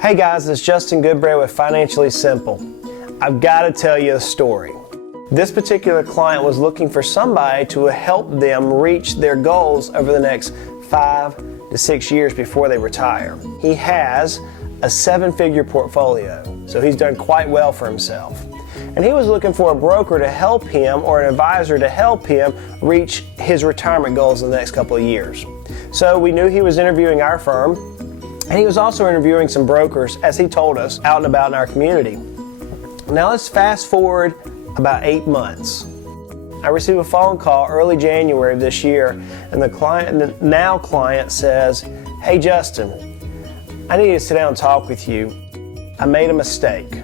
Hey guys, it's Justin Goodbread with Financially Simple. I've got to tell you a story. This particular client was looking for somebody to help them reach their goals over the next 5 to 6 years before they retire. He has a 7-figure portfolio, so he's done quite well for himself. And he was looking for a broker to help him, or an advisor to help him reach his retirement goals in the next couple of years. So we knew he was interviewing our firm, and he was also interviewing some brokers, as he told us, out and about in our community. Now let's fast forward about 8 months. I received a phone call early January of this year, and the client says, "Hey Justin, I need to sit down and talk with you. I made a mistake."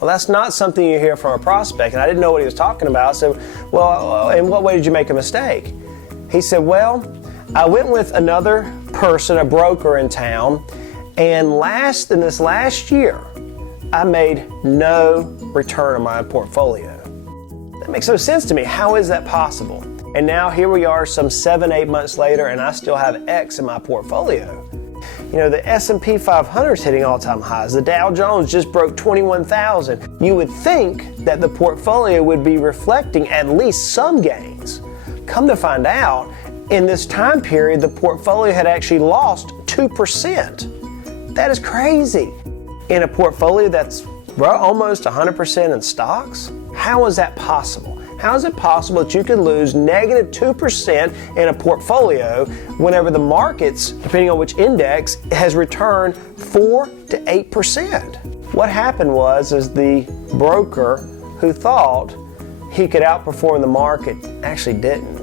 Well, that's not something you hear from a prospect, and I didn't know what he was talking about. So, well, in what way did you make a mistake? He said, "Well, I went with another person, a broker in town, and in this last year, I made no return on my portfolio." That makes no sense to me. How is that possible? And now here we are some 7-8 months later, and I still have X in my portfolio. You know, the S&P 500 is hitting all-time highs. The Dow Jones just broke 21,000. You would think that the portfolio would be reflecting at least some gains. Come to find out, in this time period, the portfolio had actually lost 2%. That is crazy. In a portfolio that's almost 100% in stocks? How is that possible? How is it possible that you could lose negative 2% in a portfolio whenever the markets, depending on which index, has returned 4 to 8%? What happened was the broker who thought he could outperform the market actually didn't.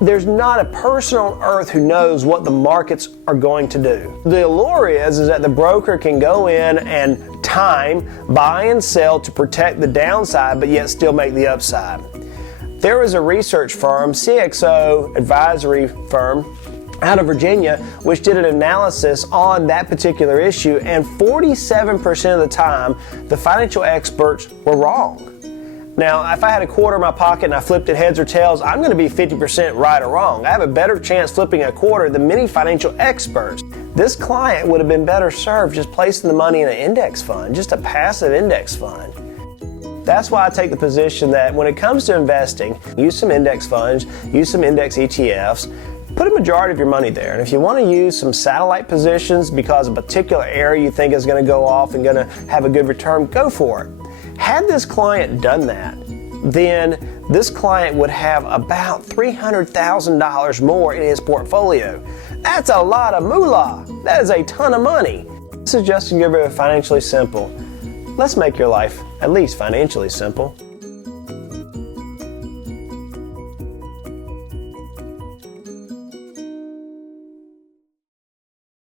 There's not a person on earth who knows what the markets are going to do. The allure is that the broker can go in and time, buy and sell to protect the downside, but yet still make the upside. There was a research firm, CXO advisory firm, out of Virginia, which did an analysis on that particular issue, and 47% of the time, the financial experts were wrong. Now, if I had a quarter in my pocket and I flipped it heads or tails, I'm going to be 50% right or wrong. I have a better chance flipping a quarter than many financial experts. This client would have been better served just placing the money in an index fund, just a passive index fund. That's why I take the position that when it comes to investing, use some index funds, use some index ETFs, put a majority of your money there. And if you want to use some satellite positions because a particular area you think is going to go off and going to have a good return, go for it. Had this client done that, then this client would have about $300,000 more in his portfolio. That's a lot of moolah. That is a ton of money. This is Justin Goodbread with Financially Simple. Let's make your life at least financially simple.